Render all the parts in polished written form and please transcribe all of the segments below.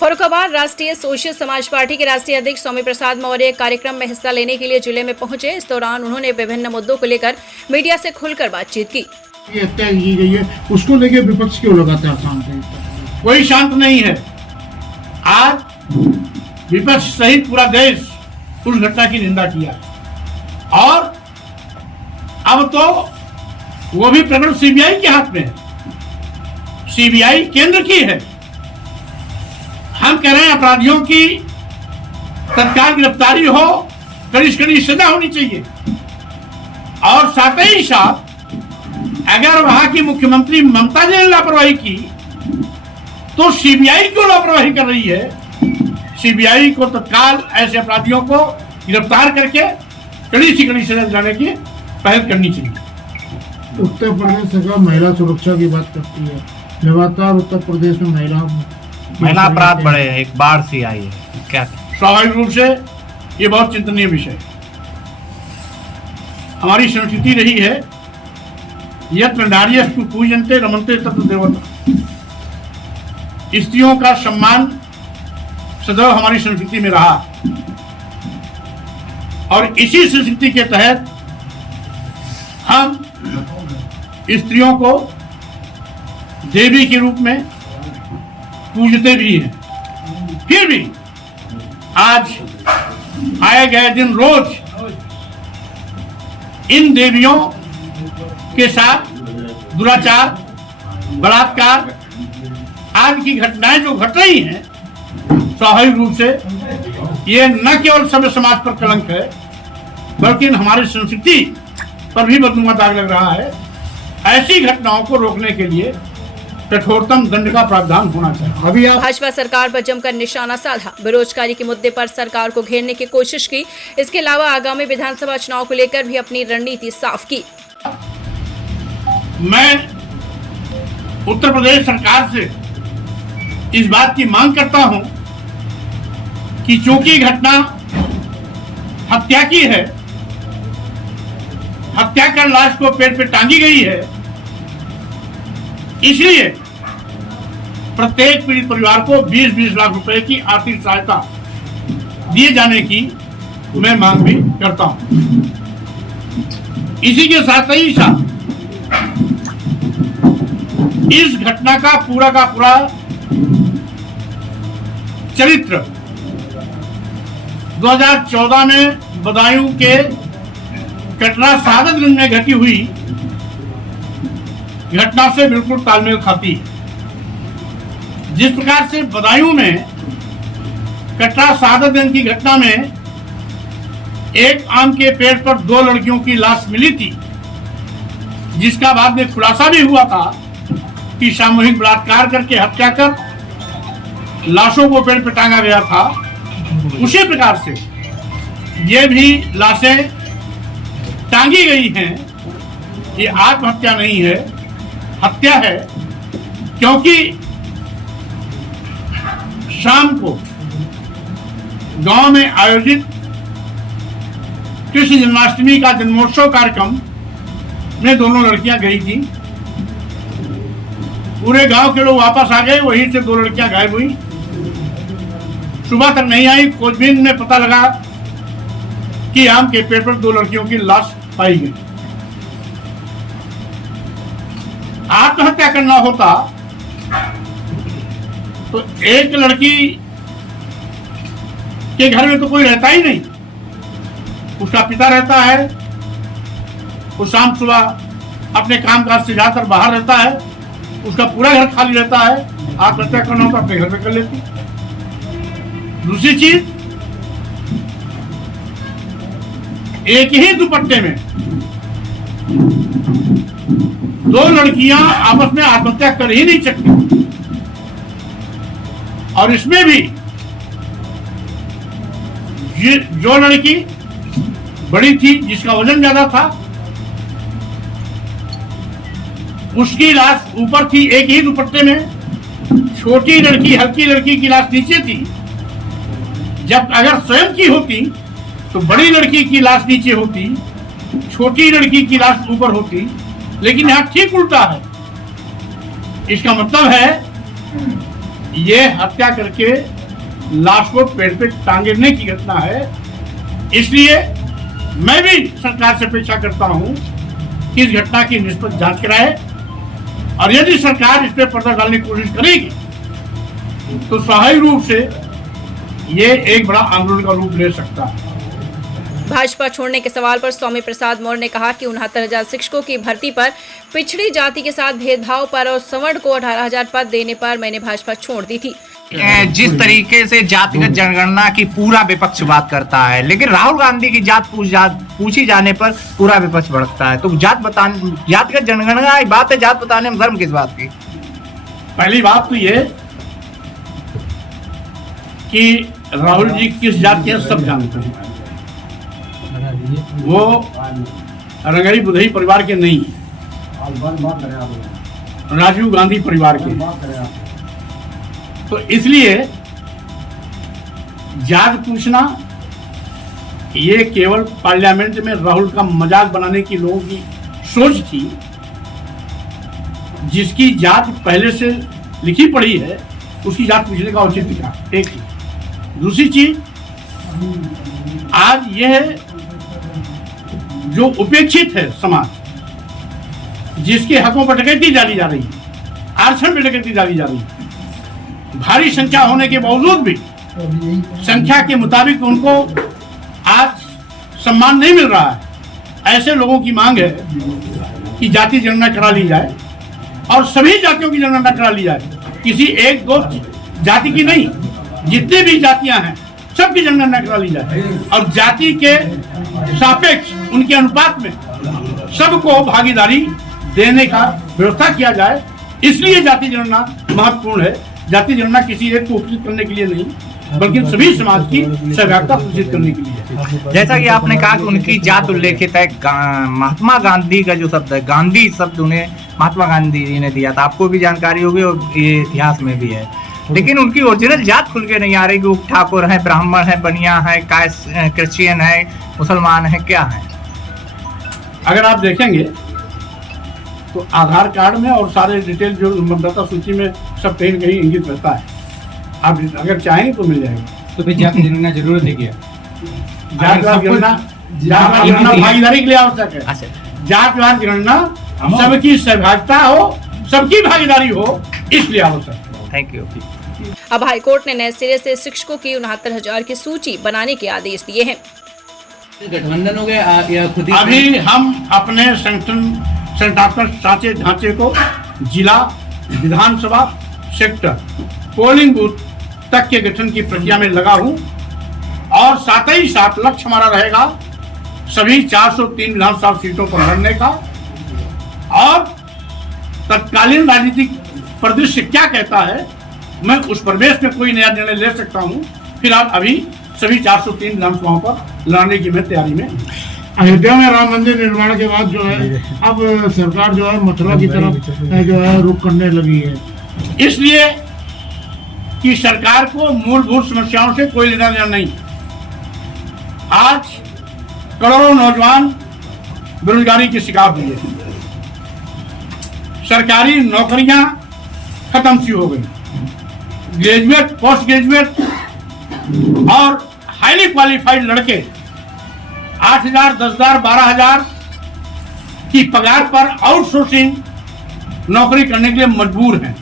फर्रुखाबाद राष्ट्रीय सोशलिस्ट समाज पार्टी के राष्ट्रीय अध्यक्ष स्वामी प्रसाद मौर्य कार्यक्रम में हिस्सा लेने के लिए जिले में पहुंचे। इस दौरान उन्होंने विभिन्न मुद्दों को लेकर मीडिया से खुलकर बातचीत की। ये हत्या की गई है, उसको लेकर विपक्ष क्यों लगातार शांत है? कोई शांत नहीं है। आज विपक्ष सहित पूरा देश उस घटना की निंदा किया और अब तो वो भी प्रकरण सीबीआई के हाथ में है। सीबीआई केंद्र की है। हम कह रहे हैं अपराधियों की तत्काल गिरफ्तारी हो, कड़ी से कड़ी सजा होनी चाहिए और साथ ही साथ अगर वहां की मुख्यमंत्री ममता जी ने लापरवाही की तो सीबीआई क्यों लापरवाही कर रही है? सीबीआई को तत्काल ऐसे अपराधियों को गिरफ्तार करके कड़ी से कड़ी सजा दिलाने की पहल करनी चाहिए। उत्तर प्रदेश सरकार महिला सुरक्षा की बात करती है। लगातार उत्तर प्रदेश में महिला अपराध बढ़े हैं, एक बाढ़ सी आई है, क्या स्वाभाविक रूप से ये बहुत चिंतनीय विषय है। हमारी संस्कृति रही है यत्र नार्यस्तु पूजन्ते रमन्ते तत्र देवता। स्त्रियों का सम्मान सदैव हमारी संस्कृति में रहा और इसी संस्कृति के तहत हम स्त्रियों को देवी के रूप में पूजते भी हैं। फिर भी आज आए गए दिन रोज इन देवियों के साथ दुराचार, बलात्कार आदि की घटनाएं जो घट रही हैं, स्वाभाविक रूप से ये न केवल सभ्य समाज पर कलंक है बल्कि हमारी संस्कृति पर भी बदनुमा दाग लग रहा है। ऐसी घटनाओं को रोकने के लिए कठोरतम दंड का प्रावधान होना चाहिए। अभी आप भाजपा सरकार पर जमकर निशाना साधा, बेरोजगारी के मुद्दे पर सरकार को घेरने की कोशिश की। इसके अलावा आगामी विधानसभा चुनाव को लेकर भी अपनी रणनीति साफ की। मैं उत्तर प्रदेश सरकार से इस बात की मांग करता हूं कि चूंकि घटना हत्या की है, हत्या कर लाश को पेड़ पे टांगी गई है, इसलिए प्रत्येक पीड़ित परिवार को 20-20 लाख रुपए की आर्थिक सहायता दिए जाने की मैं मांग भी करता हूं। इसी के साथ ही साथ इस घटना का पूरा चरित्र 2014 में बदायूं के कटरा सादतगंज में घटी हुई घटना से बिल्कुल तालमेल खाती है। जिस प्रकार से बदायूं में कटरा सादतगंज की घटना में एक आम के पेड़ पर 2 लड़कियों की लाश मिली थी, जिसका बाद में खुलासा भी हुआ था कि सामूहिक बलात्कार करके हत्या कर लाशों को पेड़ पर टांगा गया था। उसी प्रकार से ये भी लाशें टांगी गई हैं। ये आत्महत्या नहीं है, हत्या है, क्योंकि शाम को गांव में आयोजित कृष्ण जन्माष्टमी का जन्मोत्सव कार्यक्रम में दोनों लड़कियां गई थी। पूरे गांव के लोग वापस आ गए, वहीं से 2 लड़कियां गायब हुई, सुबह तक नहीं आई। खोजबीन में पता लगा कि आम के पेड़ पर 2 लड़कियों की लाश पाई गई। आत्महत्या करना होता तो एक लड़की के घर में तो कोई रहता ही नहीं, उसका पिता रहता है, वो शाम सुबह अपने कामकाज से जाकर बाहर रहता है, उसका पूरा घर खाली रहता है। आत्महत्या करना होता अपने घर में कर लेती। दूसरी चीज, एक ही दुपट्टे में 2 लड़कियां आपस में आत्महत्या कर ही नहीं सकती। और इसमें भी जो लड़की बड़ी थी, जिसका वजन ज्यादा था, उसकी लाश ऊपर थी एक ही दुपट्टे में। छोटी लड़की, हल्की लड़की की लाश नीचे थी। जब अगर स्वयं की होती तो बड़ी लड़की की लाश नीचे होती, छोटी लड़की की लाश ऊपर होती, लेकिन यहां ठीक उल्टा है। इसका मतलब है ये हत्या करके लाश को पेड़ पे टांगने की घटना है। इसलिए मैं भी सरकार से अपेक्षा करता हूं कि इस घटना की निष्पक्ष जांच कराए, और यदि सरकार इस पर पर्दा डालने की कोशिश करेगी तो स्वाभाविक रूप से ये एक बड़ा आंदोलन का रूप ले सकता है। भाजपा छोड़ने के सवाल पर स्वामी प्रसाद मौर्य ने कहा कि 69,000 शिक्षकों की भर्ती पर, पिछड़ी जाति के साथ भेदभाव पर और सवर्ण को 18,000 पद देने पर मैंने भाजपा छोड़ दी थी। जिस तरीके से जातिगत जनगणना की पूरा विपक्ष बात करता है, लेकिन राहुल गांधी की जात पूछी जाने पर पूरा विपक्ष भड़कता है। तो जातिगत जनगणना की बात है, जात बताने में धर्म किस बात की? पहली बात तो ये कि राहुल जी किस जात के सब जानते हैं। वो रंगरी बुधई परिवार के नहीं, राजीव गांधी परिवार के। तो इसलिए जात पूछना ये केवल पार्लियामेंट में राहुल का मजाक बनाने की लोगों की सोच थी। जिसकी जात पहले से लिखी पड़ी है उसकी जात पूछने का औचित्य क्या? एक चीज। दूसरी चीज, आज यह जो उपेक्षित है समाज, जिसके हकों पर डकैती डाली जा रही है, आरक्षण पर डकैती डाली जा रही है, भारी संख्या होने के बावजूद भी संख्या के मुताबिक उनको आज सम्मान नहीं मिल रहा है। ऐसे लोगों की मांग है कि जाति जनगणना करा ली जाए और सभी जातियों की जनगणना करा ली जाए, किसी एक दो जाति की नहीं, जितनी भी जातियां हैं सबकी जनगणना करा ली जाए और जाति के सापेक्ष उनके अनुपात में सबको भागीदारी देने का व्यवस्था किया जाए। इसलिए जाति जनगणना महत्वपूर्ण है। जाति जनगणना किसी एक को उपचित करने के लिए नहीं, बल्कि सभी समाज की सहभागिता सुनिश्चित करने के लिए। जैसा कि आपने कहा कि उनकी जात उल्लेखित है, महात्मा गांधी का जो शब्द है, गांधी शब्द उन्हें महात्मा गांधी जी ने दिया था, आपको भी जानकारी होगी और ये इतिहास में भी है। लेकिन उनकी ओरिजिनल जात खुल के नहीं आ रही कि वो ठाकुर है, ब्राह्मण है, बनिया है, क्रिश्चियन है, मुसलमान है, क्या है? अगर आप देखेंगे तो आधार कार्ड में और सारे डिटेल जो मतदाता सूची में सब कहीं न कहीं इंगित रहता है। आप अगर चाहेंगे तो मिल जाएगा। तो फिर जाति जनगणना जरूरत है क्या? जात जनगणना भागीदारी के लिए आवश्यक है। अच्छा, जात जनगणना सबकी सहभागिता हो, सबकी भागीदारी हो, इसलिए आवश्यक है। Thank you. अब हाईकोर्ट ने नए सिरे से शिक्षकों की 69,000 की सूची बनाने के आदेश दिए हैं। गठबंधन हो गया या खुद ही? अभी हम अपने संगठनात्मक ढांचे को जिला, विधानसभा, सेक्टर, पोलिंग बूथ तक के गठन की प्रक्रिया में लगा हूं और साथ ही साथ लक्ष्य हमारा रहेगा सभी 403 विधानसभा सीटों पर लड़ने का। और तत्कालीन राजनीतिक परिदृश्य क्या कहता है, मैं उस प्रवेश में कोई नया निर्णय ले सकता हूं। फिलहाल अभी सभी 403 विधानसभाओं पर लड़ने की मैं तैयारी में। अयोध्या में राम मंदिर निर्माण के बाद जो है अब सरकार जो है मथुरा की तरफ जो है रुख करने लगी है, इसलिए कि सरकार को मूलभूत समस्याओं से कोई लेना देना नहीं। आज करोड़ों नौजवान बेरोजगारी की शिकार हुए हैं, सरकारी नौकरियां खत्म सी हो गई, ग्रेजुएट, पोस्ट ग्रेजुएट और हाईली क्वालिफाइड लड़के 8,000, 10,000, 12,000 की पगार पर आउटसोर्सिंग नौकरी करने के लिए मजबूर हैं।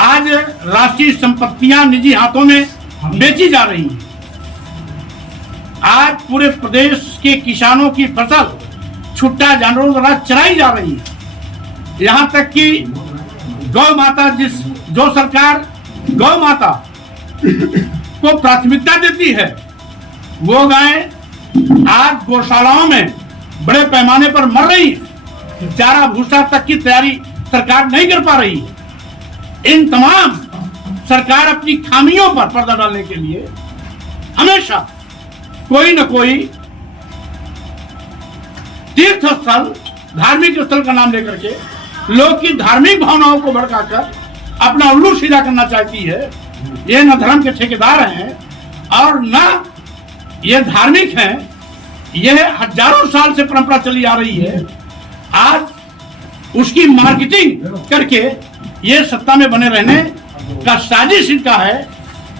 आज राष्ट्रीय संपत्तियां निजी हाथों में बेची जा रही हैं। आज पूरे प्रदेश के किसानों की फसल छुट्टा जानवरों द्वारा चराई जा रही है। यहां तक कि गौ माता जो सरकार गौ माता को प्राथमिकता देती है, वो गायें आज गौशालाओं में बड़े पैमाने पर मर रही है। चारा भूसा तक की तैयारी सरकार नहीं कर पा रही है। इन तमाम सरकार अपनी खामियों पर पर्दा डालने के लिए हमेशा कोई न कोई तीर्थ स्थल, धार्मिक स्थल का नाम लेकर के लोग की धार्मिक भावनाओं को भड़काकर अपना उल्लू सीधा करना चाहती है। ये न धर्म के ठेकेदार हैं और न ये धार्मिक हैं। यह हजारों साल से परंपरा चली आ रही है। आज उसकी मार्केटिंग करके ये सत्ता में बने रहने का साजिश इनका है,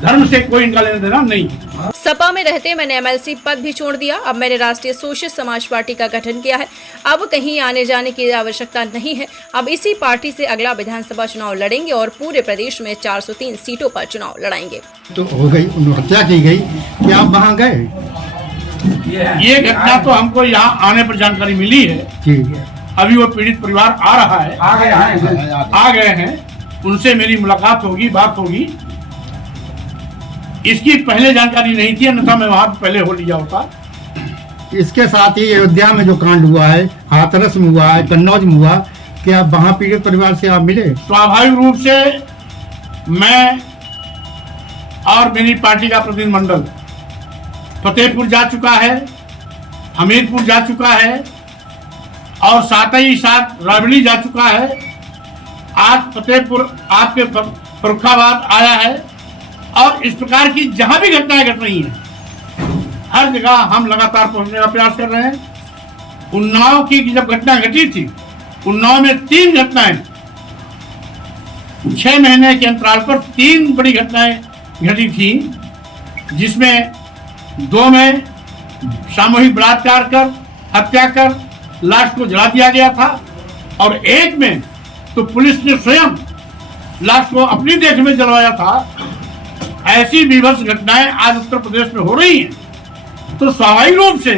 धर्म से कोई इनका लेना देना नहीं है। सपा में रहते मैंने एमएलसी पद भी छोड़ दिया। अब मैंने राष्ट्रीय सोशलिस्ट समाज पार्टी का गठन किया है। अब कहीं आने जाने की आवश्यकता नहीं है। अब इसी पार्टी से अगला विधानसभा चुनाव लड़ेंगे और पूरे प्रदेश में 403 सीटों पर चुनाव लड़ाएंगे। तो हो गई, हत्या की गई, क्या आप वहाँ गए? ये घटना तो हमको यहाँ आने पर जानकारी मिली है। जी, अभी वो पीड़ित परिवार आ रहा है, आ गए हैं, उनसे मेरी मुलाकात होगी, बात होगी। इसकी पहले जानकारी नहीं थी, अन्यथा मैं वहां पहले हो लिया होता। इसके साथ ही अयोध्या में जो कांड हुआ है, हाथरस में हुआ है, कन्नौज में हुआ, क्या वहाँ पीड़ित परिवार से आप मिले? स्वाभाविक रूप से मैं और मेरी पार्टी का प्रतिनिधिमंडल फतेहपुर जा चुका है, हमीरपुर जा चुका है और साथ ही साथ राबड़ी जा चुका है। आज फतेहपुर आपके फर्रुखाबाद आया है और इस प्रकार की जहां भी घटनाएं घट रही हैं, हर जगह हम लगातार पहुंचने का प्रयास कर रहे हैं। उन्नाव की जब घटना घटी थी, उन्नाव में 3 घटनाएं 6 महीने के अंतराल पर 3 बड़ी घटनाएं घटी थी, जिसमें 2 में सामूहिक बलात्कार कर, हत्या कर लाश को जला दिया गया था और 1 में तो पुलिस ने स्वयं लाश को अपनी देख में जलवाया था। ऐसी विभत्स घटनाएं आज उत्तर प्रदेश में हो रही हैं, तो स्वाभाविक रूप से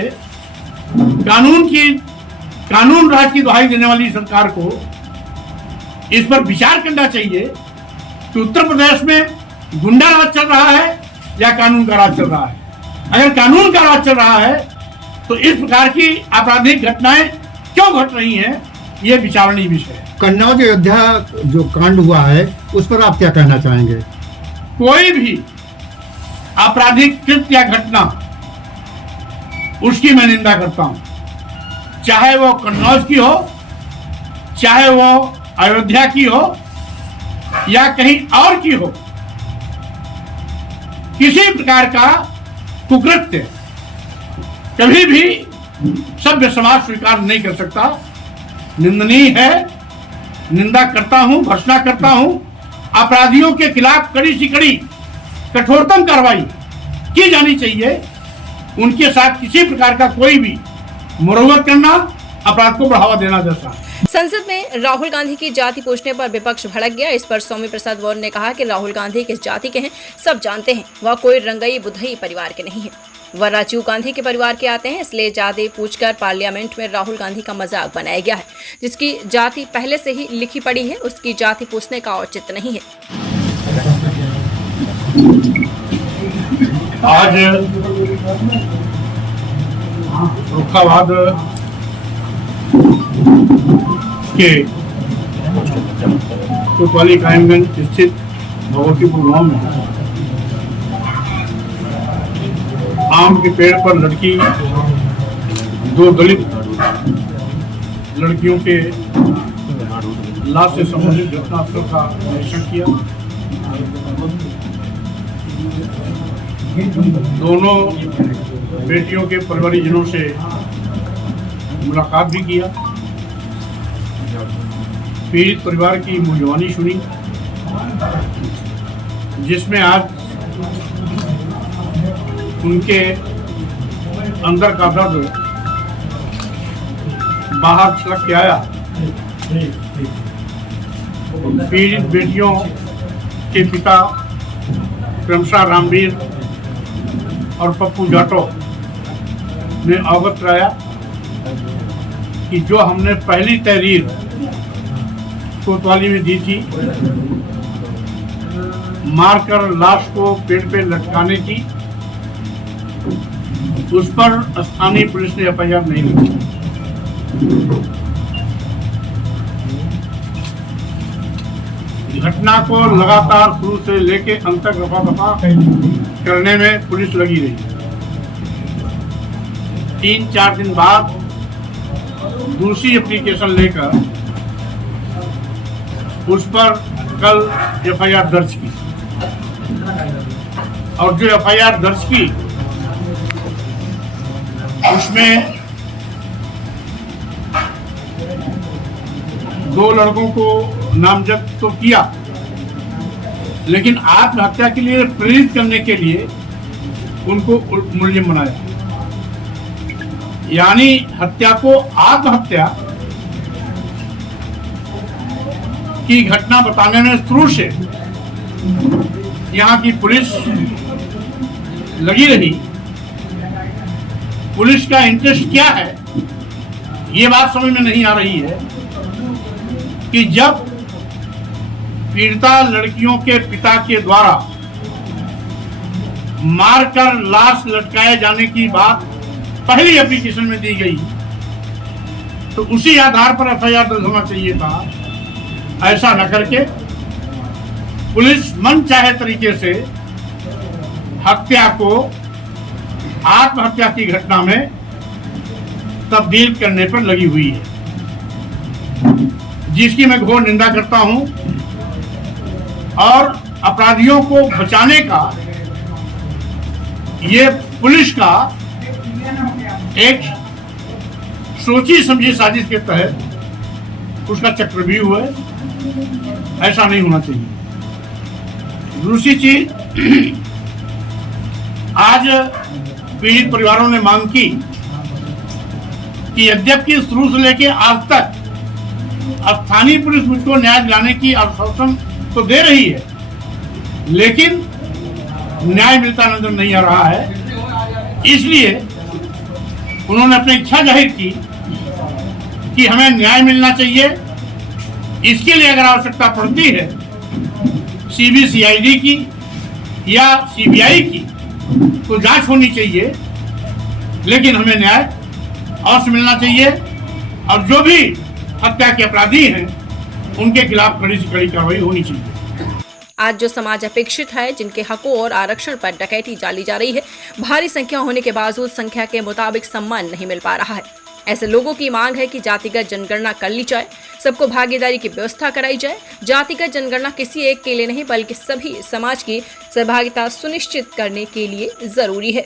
कानून राज की दुहाई देने वाली सरकार को इस पर विचार करना चाहिए कि उत्तर प्रदेश में गुंडा राज चल रहा है या कानून का राज चल रहा है। अगर कानून का राज चल रहा है तो इस प्रकार की आपराधिक घटनाएं क्यों घट रही हैं, ये विचारणीय विषय है। कन्नौज अयोध्या जो कांड हुआ है, उस पर आप क्या कहना चाहेंगे? कोई भी आपराधिक कृत्य या घटना, उसकी मैं निंदा करता हूं, चाहे वो कन्नौज की हो, चाहे वो अयोध्या की हो या कहीं और की हो। किसी प्रकार का कुकृत्य कभी भी सभ्य समाज स्वीकार नहीं कर सकता, निंदनीय है। निंदा करता हूं, भर्त्सना करता हूं। अपराधियों के खिलाफ कड़ी से कड़ी कठोरतम कार्रवाई की जानी चाहिए। उनके साथ किसी प्रकार का कोई भी मुरव्वत करना अपराध को बढ़ावा देना जैसा। संसद में राहुल गांधी की जाति पूछने पर विपक्ष भड़क गया। इस पर स्वामी प्रसाद मौर्य ने कहा कि राहुल गांधी किस जाति के हैं सब जानते हैं, वह कोई रंगई बुधई परिवार के नहीं है, वह राजीव गांधी के परिवार के आते हैं। इसलिए जाति पूछकर पार्लियामेंट में राहुल गांधी का मजाक बनाया गया है। जिसकी जाति पहले से ही लिखी पड़ी है, उसकी जाति पूछने का औचित्य नहीं है। आज फर्रुखाबाद के कोतवाली कायमगंज स्थित भगवतीपुर गांव में आम के पेड़ पर लड़की 2 दलित लड़कियों के लाश से संबंधित घटनास्थल का निरीक्षण किया। दोनों बेटियों के परिवारजनों से मुलाकात भी किया, पीड़ित परिवार की मुंजवानी सुनी, जिसमें आज उनके अंदर का दर्द बाहर छलक के आया। पीड़ित बेटियों के पिता क्रमशः रामवीर और पप्पू जाटो ने अवगत कराया कि जो हमने पहली तहरीर कोतवाली में दी थी, मारकर लाश को पेड़ पे लटकाने की, उस पर स्थानीय पुलिस ने एफआईआर नहीं लिखी। घटना को लगातार शुरू से लेके अंत तक रफा दफा करने में पुलिस लगी रही। 3-4 दिन बाद दूसरी एप्लीकेशन लेकर उस पर कल एफआईआर दर्ज की और जो एफआईआर दर्ज की उसमें 2 लड़कों को नामजद तो किया, लेकिन आत्महत्या के लिए प्रेरित करने के लिए उनको मुलजिम बनाया, यानी हत्या को आत्महत्या की घटना बताने में शुरू से यहाँ की पुलिस लगी रही। पुलिस का इंटरेस्ट क्या है ये बात समझ में नहीं आ रही है कि जब पीड़िता लड़कियों के पिता के द्वारा मारकर लाश लटकाए जाने की बात पहली एप्लीकेशन में दी गई तो उसी आधार पर एफआईआर दर्ज होना चाहिए था। ऐसा न करके पुलिस मन चाहे तरीके से हत्या को आत्महत्या की घटना में तब्दील करने पर लगी हुई है, जिसकी मैं घोर निंदा करता हूं। और अपराधियों को बचाने का ये पुलिस का एक सोची समझी साजिश के तहत उसका चक्रव्यूह है, ऐसा नहीं होना चाहिए। दूसरी चीज, आज पीड़ित परिवारों ने मांग की कि यद्यपि शुरू से लेकर आज तक स्थानीय पुलिस मुझको न्याय दिलाने की आश्वासन तो दे रही है, लेकिन न्याय मिलता नजर नहीं आ रहा है। इसलिए उन्होंने अपनी इच्छा जाहिर की कि हमें न्याय मिलना चाहिए। इसके लिए अगर आवश्यकता पड़ती है सीबीसीआईडी की या सीबीआई की तो जांच होनी चाहिए, लेकिन हमें न्याय अवश्य मिलना चाहिए। और जो भी हत्या के अपराधी हैं उनके खिलाफ कड़ी से कड़ी कार्रवाई होनी चाहिए। आज जो समाज अपेक्षित है, जिनके हकों और आरक्षण पर डकैती डाली जा रही है, भारी संख्या होने के बावजूद संख्या के मुताबिक सम्मान नहीं मिल पा रहा है। ऐसे लोगों की मांग है कि जातिगत जनगणना कर ली जाए, सबको भागीदारी की व्यवस्था कराई जाए। जातिगत जनगणना किसी एक के लिए नहीं बल्कि सभी समाज की सहभागिता सुनिश्चित करने के लिए जरूरी है।